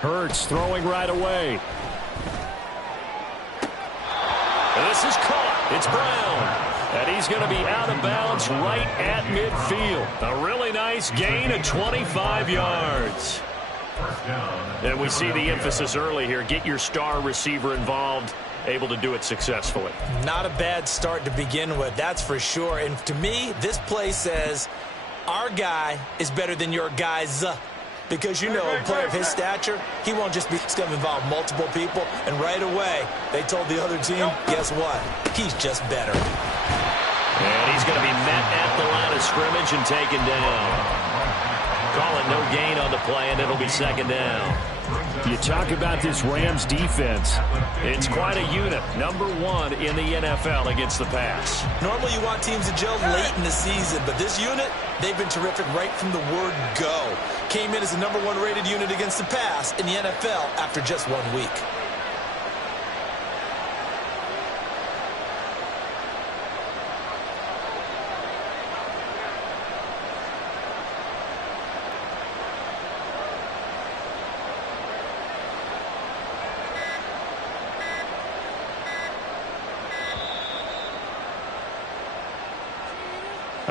Hurts throwing right away. This is caught. It's Brown. And he's going to be out of bounds right at midfield. A really nice gain of 25 yards. And we see the emphasis early here. Get your star receiver involved. Able to do it successfully. Not a bad start to begin with, that's for sure. And to me, this play says our guy is better than your guy's. Because, you know, a player of his stature, he won't just be going to involve multiple people. And right away, they told the other team, guess what? He's just better. And he's going to be met at the line of scrimmage and taken down. Call it no gain on the play, and it'll be second down. You talk about this Rams defense. It's quite a unit. Number one in the NFL against the pass. Normally you want teams to gel late in the season, but this unit, they've been terrific right from the word go. Came in as the number one rated unit against the pass in the NFL after just 1 week.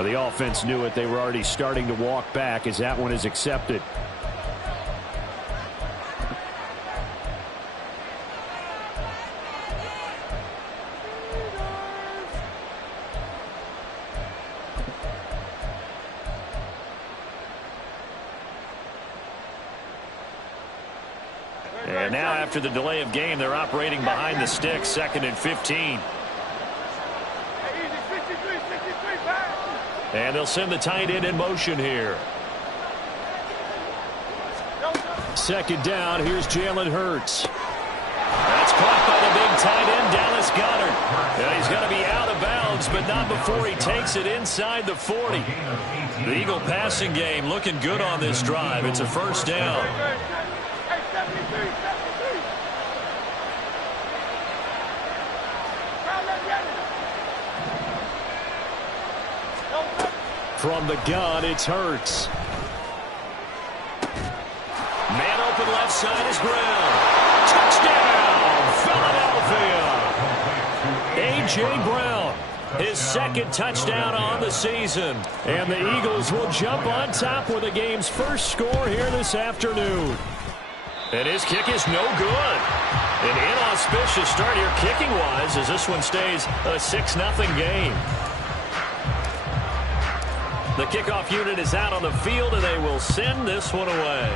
The offense knew it. They were already starting to walk back as that one is accepted. And now after the delay of game, they're operating behind the sticks, 2nd and 15. And they'll send the tight end in motion here. 2nd down. Here's Jalen Hurts. That's caught by the big tight end, Dallas Goedert. And he's going to be out of bounds, but not before he takes it inside the 40. The Eagle passing game looking good on this drive. It's a first down. From the gun, it's Hurts. Man open left side is Brown. Touchdown, Philadelphia. A.J. Brown, his 2nd touchdown on the season. And the Eagles will jump on top with the game's first score here this afternoon. And his kick is no good. An inauspicious start here kicking-wise as this one stays a 6-0 game. The kickoff unit is out on the field, and they will send this one away.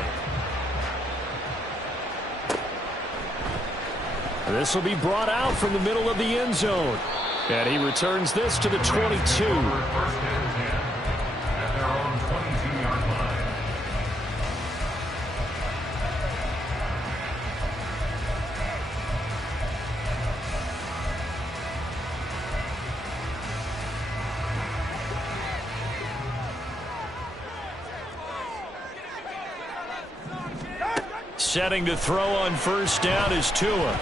This will be brought out from the middle of the end zone. And he returns this to the 22. Setting to throw on first down is Tua.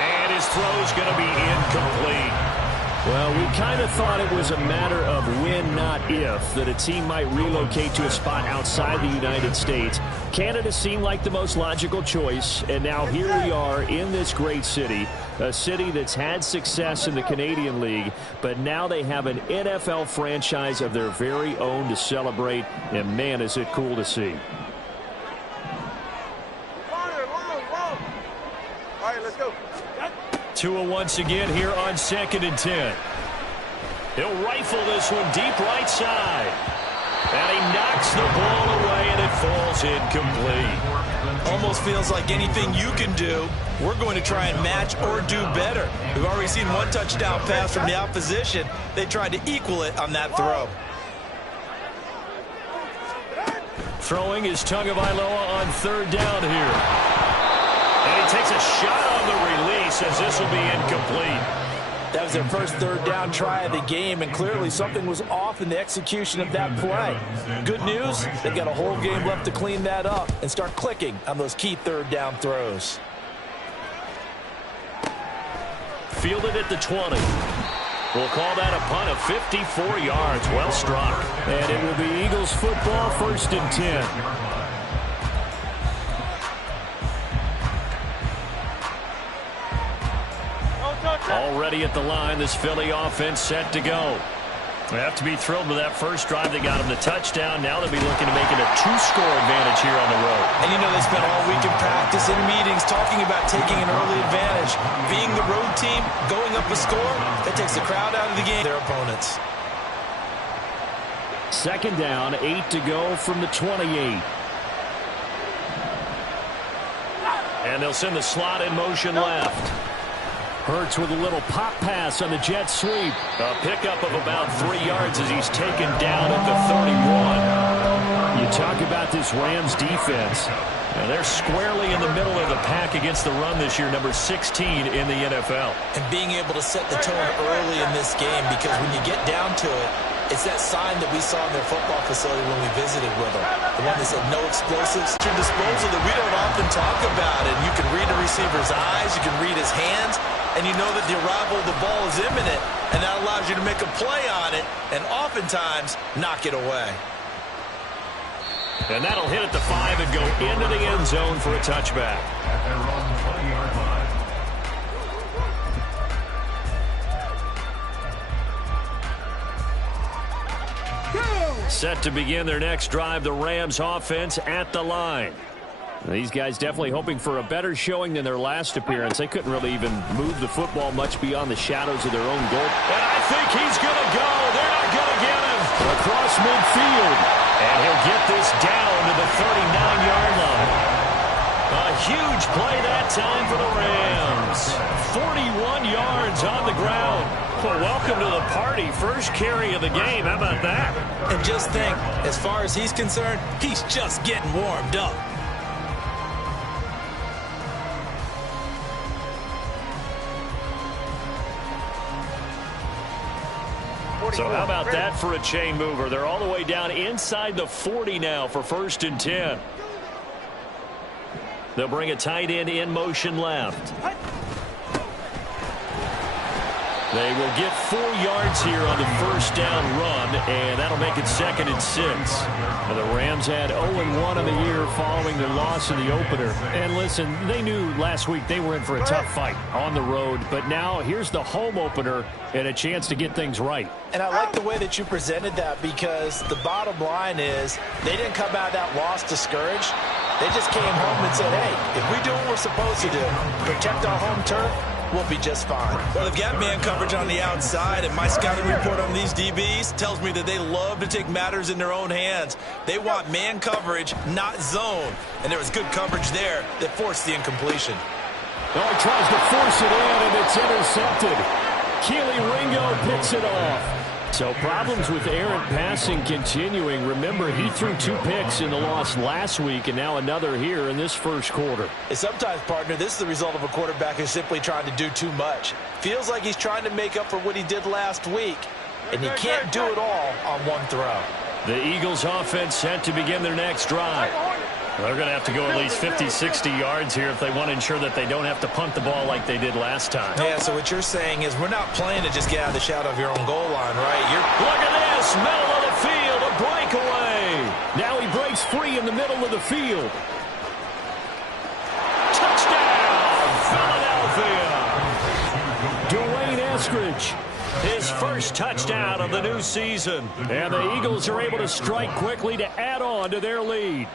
And his throw's going to be incomplete. Well, we kind of thought it was a matter of when, not if, that a team might relocate to a spot outside the United States. Canada seemed like the most logical choice, and now here we are in this great city, a city that's had success in the Canadian League, but now they have an NFL franchise of their very own to celebrate, and man, is it cool to see. Tua once again here on 2nd and 10. He'll rifle this one deep right side. And he knocks the ball away, and it falls incomplete. Almost feels like anything you can do, we're going to try and match or do better. We've already seen one touchdown pass from the opposition. They tried to equal it on that throw. Throwing is Tagovailoa on 3rd down here. And he takes a shot on the release as this will be incomplete. That was their first 3rd down try of the game, and clearly something was off in the execution of that play. Good news, they've got a whole game left to clean that up and start clicking on those key 3rd down throws. Fielded at the 20. We'll call that a punt of 54 yards. Well struck. And it will be Eagles football, 1st and 10. ready at the line. This Philly offense set to go. They have to be thrilled with that first drive. They got them the touchdown. Now they'll be looking to make it a 2-score advantage here on the road. And you know they spent all week in practice and meetings talking about taking an early advantage. Being the road team, going up a score, that takes the crowd out of the game. Their opponents. Second down, 8 to go from the 28. And they'll send the slot in motion left. Hurts with a little pop pass on the jet sweep. A pickup of about 3 yards as he's taken down at the 31. You talk about this Rams defense. Now they're squarely in the middle of the pack against the run this year, number 16 in the NFL. And being able to set the tone early in this game, because when you get down to it, it's that sign that we saw in their football facility when we visited with them. The one that said no explosives. Your disposal that we don't often talk about. And you can read the receiver's eyes, you can read his hands, and you know that the arrival of the ball is imminent, and that allows you to make a play on it and oftentimes knock it away. And that'll hit at the 5 and go into the end zone for a touchback. At their own 20-yard line. Set to begin their next drive, the Rams offense at the line. These guys definitely hoping for a better showing than their last appearance. They couldn't really even move the football much beyond the shadows of their own goal. And I think he's going to go. They're not going to get him. Across midfield. And he'll get this down to the 39-yard line. A huge play that time for the Rams. 41 yards on the ground. Well, welcome to the party. First carry of the game. How about that? And just think, as far as he's concerned, he's just getting warmed up. So how about that for a chain mover? They're all the way down inside the 40 now for 1st and 10. They'll bring a tight end in motion left. They will get 4 yards here on the first down run, and that'll make it 2nd and 6. Now, the Rams had 0-1 on the year following their loss in the opener. And listen, they knew last week they were in for a tough fight on the road, but now here's the home opener and a chance to get things right. And I like the way that you presented that, because the bottom line is they didn't come out of that loss discouraged. They just came home and said, hey, if we do what we're supposed to do, protect our home turf, we'll be just fine. Well, they've got man coverage on the outside, and my scouting report on these DBs tells me that they love to take matters in their own hands. They want man coverage, not zone. And there was good coverage there that forced the incompletion. Oh, he tries to force it in, and it's intercepted. Keely Ringo picks it off. So problems with errant passing continuing. Remember, he threw 2 picks in the loss last week, and now another here in this first quarter. And sometimes, partner, this is the result of a quarterback who's simply trying to do too much. Feels like he's trying to make up for what he did last week, and he can't do it all on one throw. The Eagles offense set to begin their next drive. They're going to have to go at least 50, 60 yards here if they want to ensure that they don't have to punt the ball like they did last time. Yeah, so what you're saying is we're not playing to just get out of the shadow of your own goal line, right? Look at this, middle of the field, a breakaway. Now he breaks free in the middle of the field. Touchdown, Philadelphia. Dwayne Eskridge. His first touchdown of the new season. And the Eagles are able to strike quickly to add on to their lead.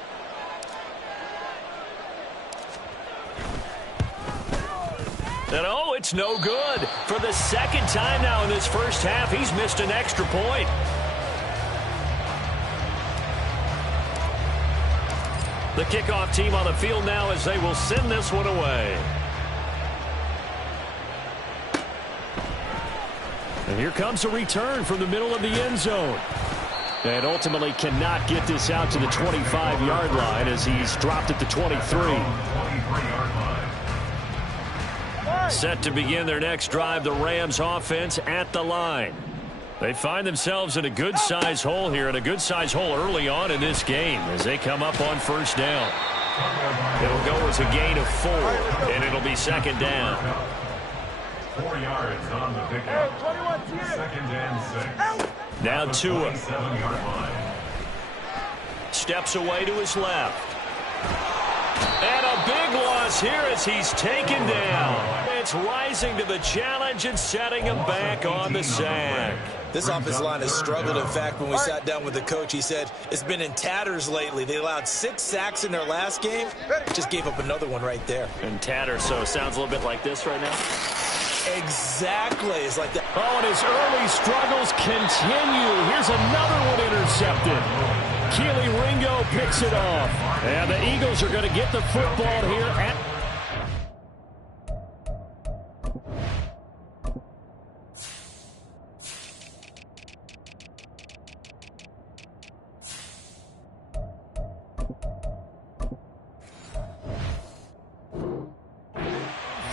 And oh, it's no good. For the second time now in this first half, he's missed an extra point. The kickoff team on the field now as they will send this one away. And here comes a return from the middle of the end zone. And ultimately cannot get this out to the 25-yard line as he's dropped at the 23. Set to begin their next drive, the Rams offense at the line. They find themselves in a good-sized hole here, and a good-sized hole early on in this game as they come up on first down. It'll go as a gain of 4, and it'll be 2nd down. 4 yards on the pickup. 2nd and 6. Now Tua. 27-yard line. Steps away to his left. And a big loss here as he's taken down. It's rising to the challenge and setting him back on the sack. This offensive line has struggled. In fact, when we sat down with the coach, he said it's been in tatters lately. They allowed 6 sacks in their last game. Just gave up another one right there. And tatters, so it sounds a little bit like this right now. Exactly. It's like that. Oh, and his early struggles continue. Here's another one intercepted. Keely Ringo picks it off. And the Eagles are going to get the football here at...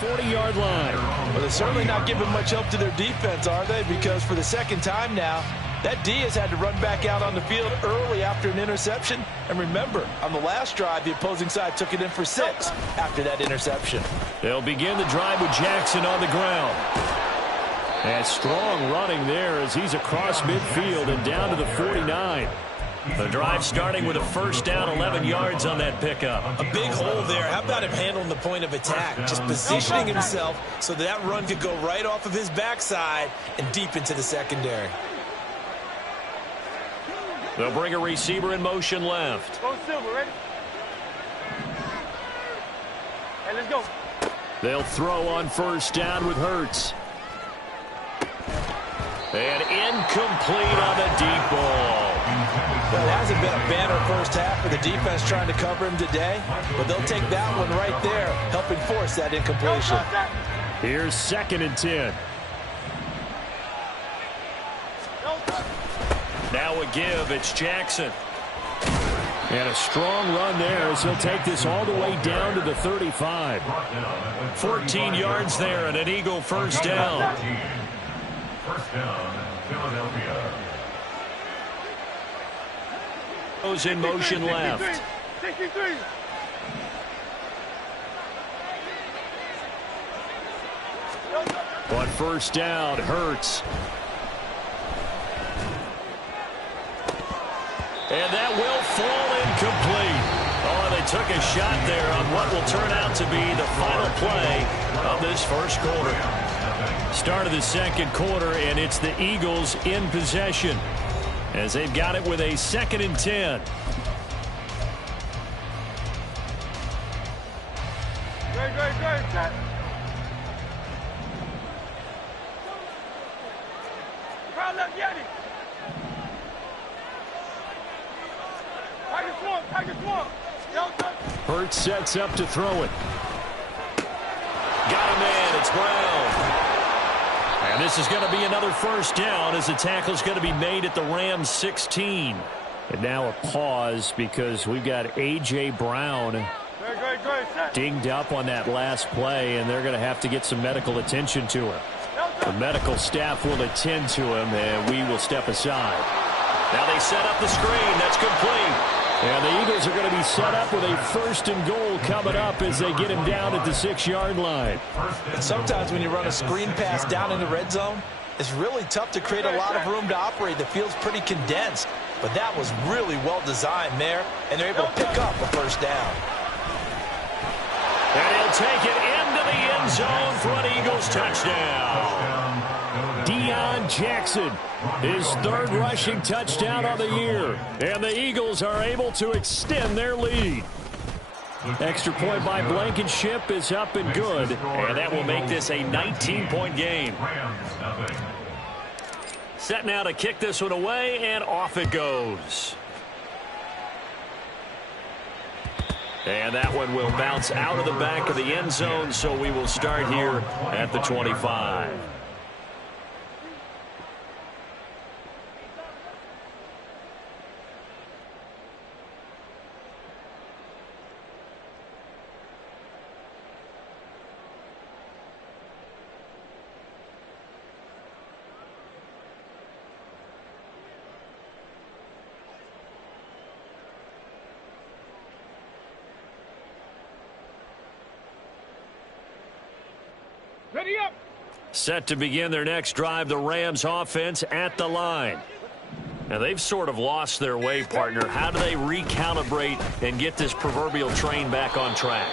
'40-yard line. Well, they're certainly not giving much help to their defense, are they? Because for the second time now, that D has had to run back out on the field early after an interception. And remember, on the last drive, the opposing side took it in for 6 after that interception. They'll begin the drive with Jackson on the ground. And strong running there as he's across midfield and down to the 49. The drive starting with a first down, 11 yards on that pickup. A big hole there. How about him handling the point of attack? Just positioning himself so that run could go right off of his backside and deep into the secondary. They'll bring a receiver in motion left. Go Silver, ready? Hey, let's go. They'll throw on first down with Hurts. And incomplete on the deep ball. Well, it hasn't been a banner first half for the defense trying to cover him today, but they'll take that one right there, helping force that incompletion. Here's 2nd and 10. Now a give, it's Jackson. And a strong run there as he'll take this all the way down to the 35. 14 yards there and an Eagle first down. First down, Philadelphia. Goes in motion left. 63. On first down, Hurts. And that will fall incomplete. Oh, they took a shot there on what will turn out to be the final play of this first quarter. Start of the second quarter, and it's the Eagles in possession as they've got it with a 2nd and 10. Great, set. Crowd left, Yeti. Tiger swamp. Hurts sets up to throw it. Got a man, it's Brown. And this is going to be another first down as the tackle is going to be made at the Rams 16. And now a pause because we've got A.J. Brown dinged up on that last play, and they're going to have to get some medical attention to him. The medical staff will attend to him, and we will step aside. Now they set up the screen. That's complete. And the Eagles are going to be set up with a 1st and goal coming up as they get him down at the 6-yard line. And sometimes when you run a screen pass down in the red zone, it's really tough to create a lot of room to operate. The field's pretty condensed. But that was really well designed there, and they're able to pick up a first down. And he'll take it into the end zone for an Eagles touchdown. Deion Jackson, his 3rd rushing touchdown of the year. And the Eagles are able to extend their lead. Extra point by Blankenship is up and good. And that will make this a 19-point game. Set now to kick this one away, and off it goes. And that one will bounce out of the back of the end zone, so we will start here at the 25. Ready up. Set to begin their next drive, the Rams offense at the line. Now, they've sort of lost their way, partner. How do they recalibrate and get this proverbial train back on track?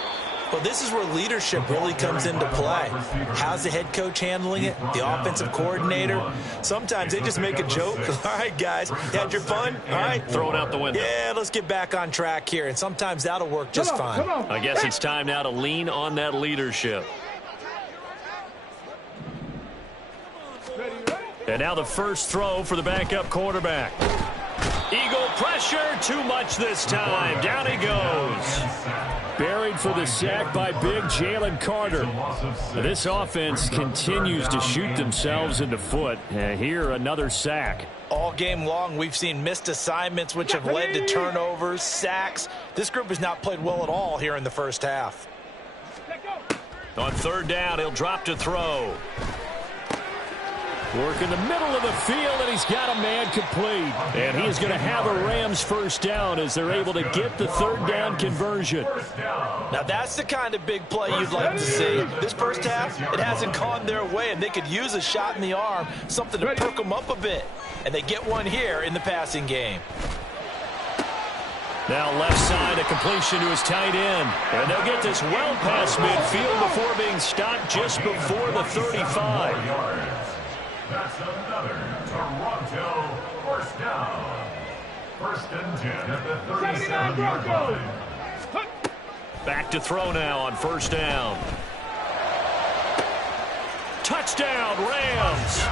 Well, this is where leadership really comes into play. How's the head coach handling it? The offensive coordinator? Sometimes they just make a joke. All right, guys, you had your fun? All right. Throw it out the window. Yeah, let's get back on track here. And sometimes that'll work just fine. I guess it's time now to lean on that leadership. And now the first throw for the backup quarterback. Eagle pressure, too much this time. Down he goes. Buried for the sack by big Jalen Carter. This offense continues to shoot themselves in the foot. And here, another sack. All game long, we've seen missed assignments, which have led to turnovers, sacks. This group has not played well at all here in the first half. On third down, he'll drop to throw. Work in the middle of the field, and he's got a man complete. And he is going to have a Rams first down as they're able to get the third down conversion. Now, that's the kind of big play you'd like to see. This first half, it hasn't gone their way, and they could use a shot in the arm, something to perk them up a bit. And they get one here in the passing game. Now left side, a completion to his tight end. And they'll get this well past midfield before being stopped just before the 35. That's another Toronto first down. First and 10 at the 37-yard line. Back to throw now on first down. Touchdown, Rams.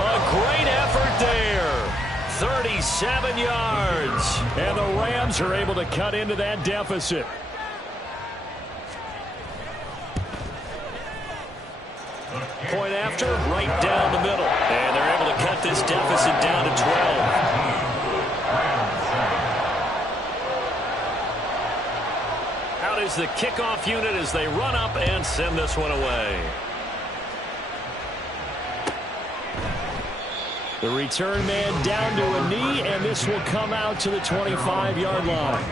A great effort there. 37 yards. And the Rams are able to cut into that deficit. Point after, right down the middle. And they're able to cut this deficit down to 12. Out is the kickoff unit as they run up and send this one away. The return man down to a knee, and this will come out to the 25-yard line.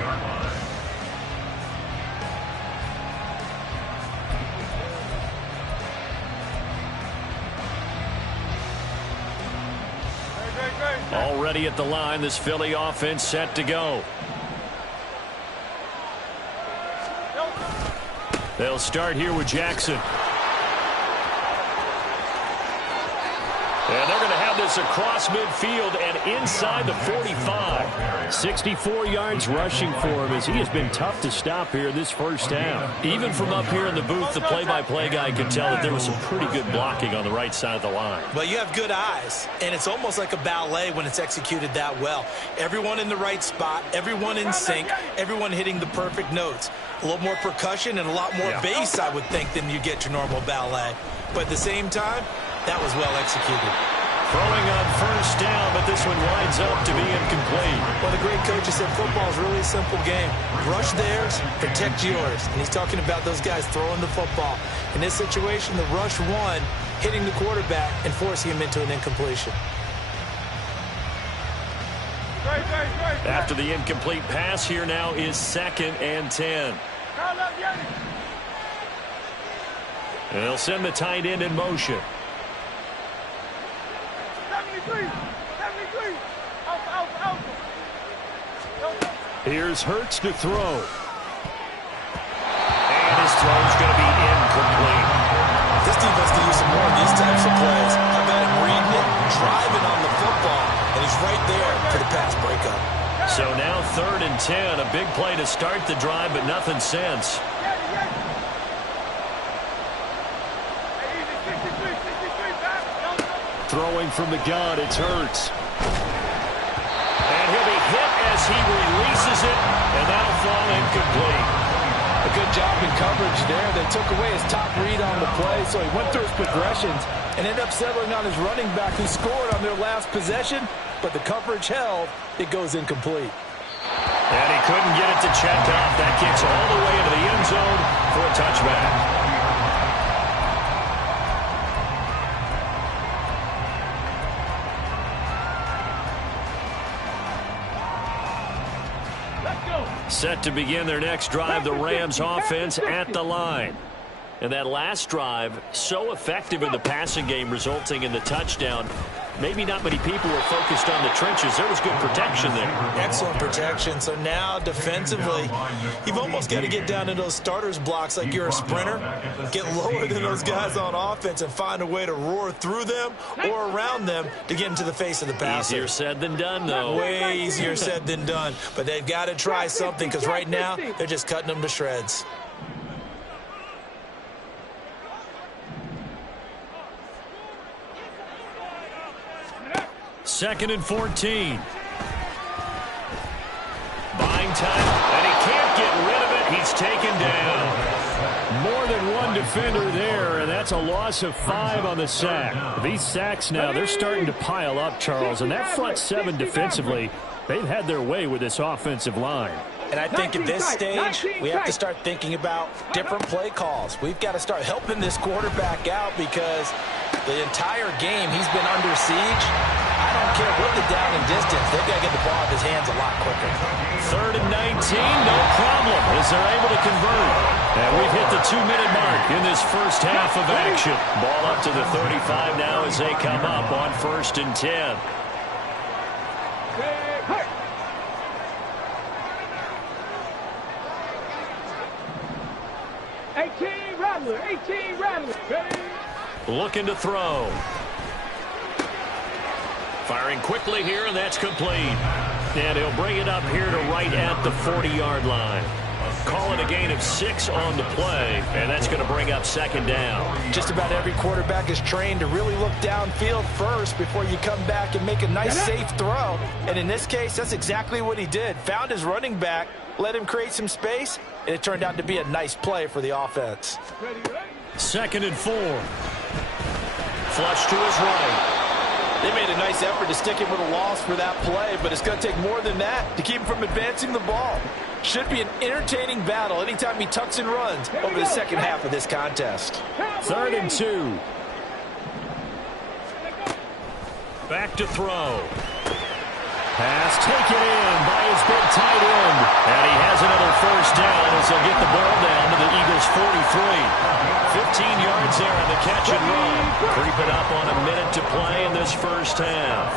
Already at the line, this Philly offense set to go. They'll start here with Jackson. And they're going to have this across midfield and inside the 45. 64 yards rushing for him as he has been tough to stop here this first half. Even from up here in the booth, the play-by-play guy could tell that there was some pretty good blocking on the right side of the line. Well, you have good eyes, and it's almost like a ballet when it's executed that well. Everyone in the right spot, everyone in sync, everyone hitting the perfect notes. A little more percussion and a lot more bass, I would think, than you get your normal ballet. But at the same time, that was well executed. Throwing on first down, but this one winds up to be incomplete. Well, the great coach has said football is really a simple game. Rush theirs, protect yours. And he's talking about those guys throwing the football. In this situation, the rush one, hitting the quarterback and forcing him into an incompletion. After the incomplete pass, here now is 2nd and 10. And they'll send the tight end in motion. 73. Alpha. Here's Hurts to throw. And his throw's going to be incomplete. This defense can use some more of these types of plays. How about him reading it, driving on the football, and he's right there for the pass breakup. So now 3rd and 10, a big play to start the drive, but nothing since. Throwing from the gun, it's Hurts. And he'll be hit as he releases it, and that'll fall incomplete. A good job in coverage there. They took away his top read on the play, so he went through his progressions and ended up settling on his running back who scored on their last possession, but the coverage held. It goes incomplete. And he couldn't get it to check off. That kicks all the way into the end zone for a touchback. Set to begin their next drive, the Rams offense at the line. And that last drive, so effective in the passing game, resulting in the touchdown. maybe not many people were focused on the trenches. There was good protection there. Excellent protection. So now defensively, you've almost got to get down to those starters blocks like you're a sprinter. Get lower than those guys on offense and find a way to roar through them or around them to get into the face of the passer. Easier said than done, though. Way easier said than done. But they've got to try something because right now they're just cutting them to shreds. Second and 14. Buying time, and he can't get rid of it. He's taken down. More than one defender there, and that's a loss of 5 on the sack. These sacks now, they're starting to pile up, Charles, and that front 7 defensively, they've had their way with this offensive line. And I think at this stage, we have to start thinking about different play calls. We've got to start helping this quarterback out because the entire game he's been under siege. I don't care what the down and distance. They've got to get the ball out of his hands a lot quicker. 3rd and 19, no problem, as they're able to convert. And we've hit the 2-minute mark in this first half of action. Ball up to the 35 now as they come up on 1st and 10. Looking to throw. Firing quickly here, and that's complete. And he'll bring it up here to right at the 40-yard line. Call it a gain of 6 on the play, and that's going to bring up 2nd down. Just about every quarterback is trained to really look downfield first before you come back and make a nice, safe throw. And in this case, that's exactly what he did. Found his running back, let him create some space, and it turned out to be a nice play for the offense. 2nd and 4. Flush to his right. They made a nice effort to stick him with a loss for that play, but it's going to take more than that to keep him from advancing the ball. Should be an entertaining battle anytime he tucks and runs over the second half of this contest. 3rd and 2. Back to throw. Pass taken in by his big tight end. And he has another first down as they'll get the ball down to the Eagles' 43. 15 yards there on the catch and run. Creeping up on a minute to play in this first half.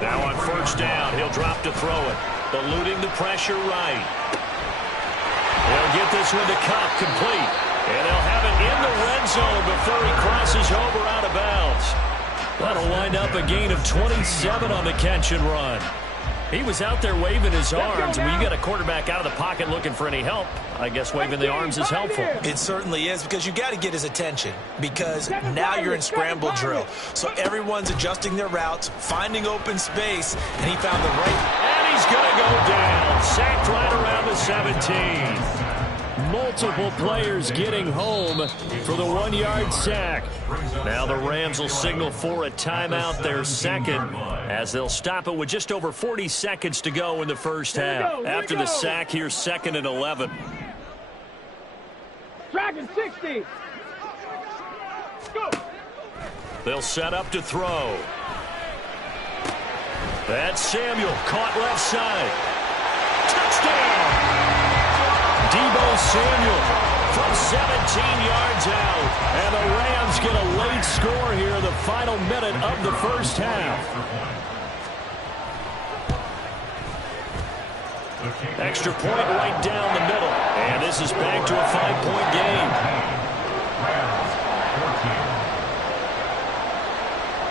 Now on 1st down, he'll drop to throw it. Eluding the pressure right. He'll get this one to Kupp, complete. And they'll have it in the red zone before he crosses over out of bounds. That'll wind up a gain of 27 on the catch and run. He was out there waving his arms. When you got a quarterback out of the pocket looking for any help, I guess waving the arms is helpful. It certainly is because you got to get his attention because now you're in scramble drill. So everyone's adjusting their routes, finding open space, and he found the right. And he's going to go down. Sacked right around the 17. Multiple players getting home for the 1-yard sack. Now the Rams will signal for a timeout, their second, as they'll stop it with just over 40 seconds to go in the first half. After the sack, here's 2nd and 11. Dragon 60. Go. They'll set up to throw. That's Samuel, caught left side. Touchdown! Deebo Samuel from 17 yards out. And the Rams get a late score here in the final minute of the first half. Extra point right down the middle. And this is back to a 5-point game.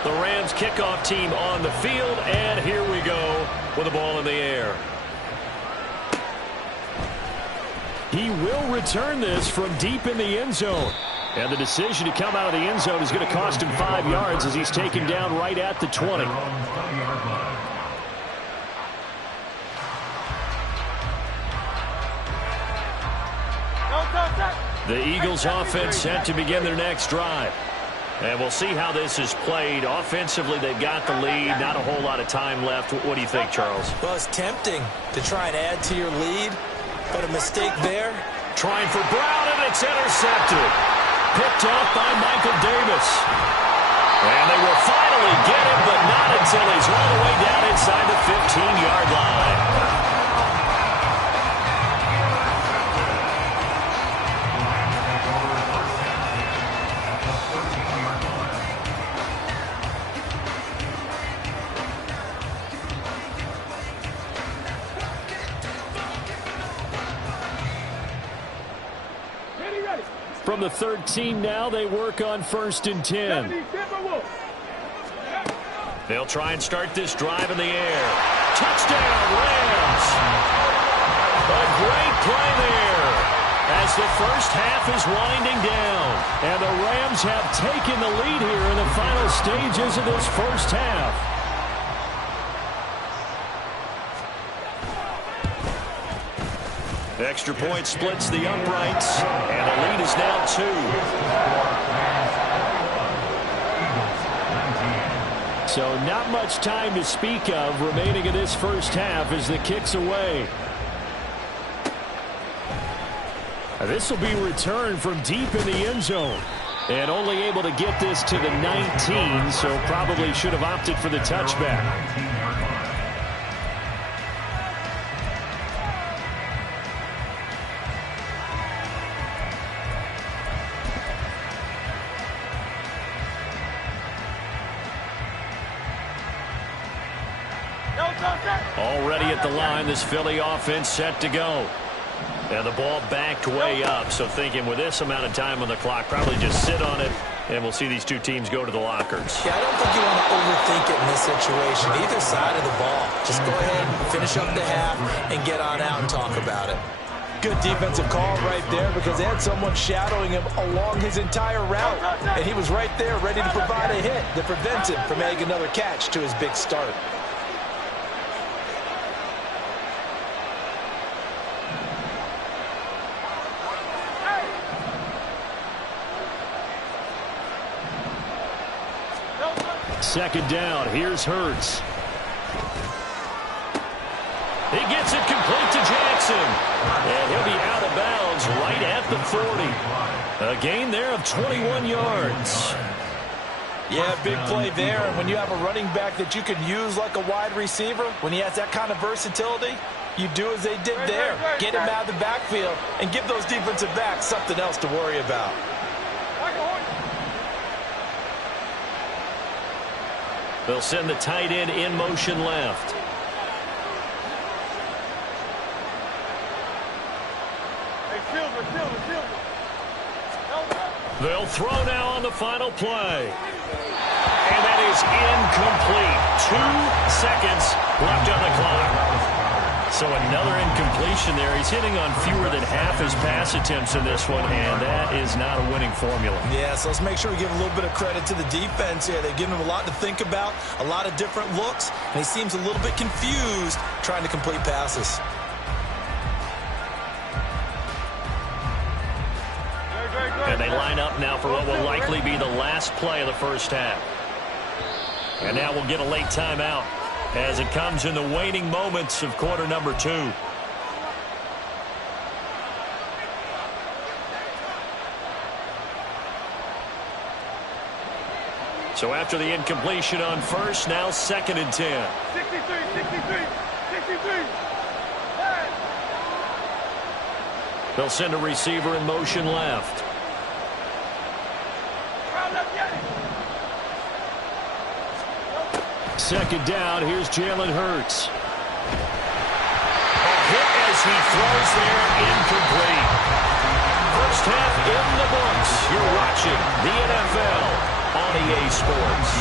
The Rams kickoff team on the field. And here we go with the ball in the air. He will return this from deep in the end zone. And the decision to come out of the end zone is going to cost him 5 yards as he's taken down right at the 20. The Eagles offense set to begin their next drive. And we'll see how this is played. Offensively, they've got the lead. Not a whole lot of time left. What do you think, Charles? Well, it's tempting to try and add to your lead. But a mistake there. Trying for Brown, and it's intercepted. Picked off by Michael Davis. And they will finally get him, but not until he's all the way down inside the 15-yard line. From the 13 now, they work on 1st and 10. They'll try and start this drive in the air. Touchdown, Rams! A great play there as the first half is winding down. And the Rams have taken the lead here in the final stages of this first half. The extra point splits the uprights, and the lead is now 2. So not much time to speak of remaining in this first half as the kick's away. This will be returned from deep in the end zone. And only able to get this to the 19, so probably should have opted for the touchback. Already at the line, this Philly offense set to go. And the ball backed way up, so thinking with this amount of time on the clock, probably just sit on it, and we'll see these two teams go to the lockers. Yeah, I don't think you want to overthink it in this situation. Either side of the ball. Just go ahead and finish up the half and get on out and talk about it. Good defensive call right there because they had someone shadowing him along his entire route. And he was right there ready to provide a hit that prevents him from making another catch to his big start. Second down. Here's Hurts. He gets it complete to Jackson. And he'll be out of bounds right at the 40. A gain there of 21 yards. Yeah, big play there. And when you have a running back that you can use like a wide receiver, when he has that kind of versatility, you do as they did there. Get him out of the backfield and give those defensive backs something else to worry about. They'll send the tight end in motion left. They'll throw now on the final play. And that is incomplete. 2 seconds left on the clock. So another incompletion there. He's hitting on fewer than half his pass attempts in this one, and that is not a winning formula. Yeah, so let's make sure we give a little bit of credit to the defense here. They've given him a lot to think about, a lot of different looks, and he seems a little bit confused trying to complete passes. And they line up now for what will likely be the last play of the first half. And now we'll get a late timeout as it comes in the waning moments of quarter number 2. So after the incompletion on first, now 2nd and 10. 63. They'll send a receiver in motion left. Second down, here's Jalen Hurts. A hit as he throws there, incomplete. First half in the books. You're watching the NFL on EA Sports.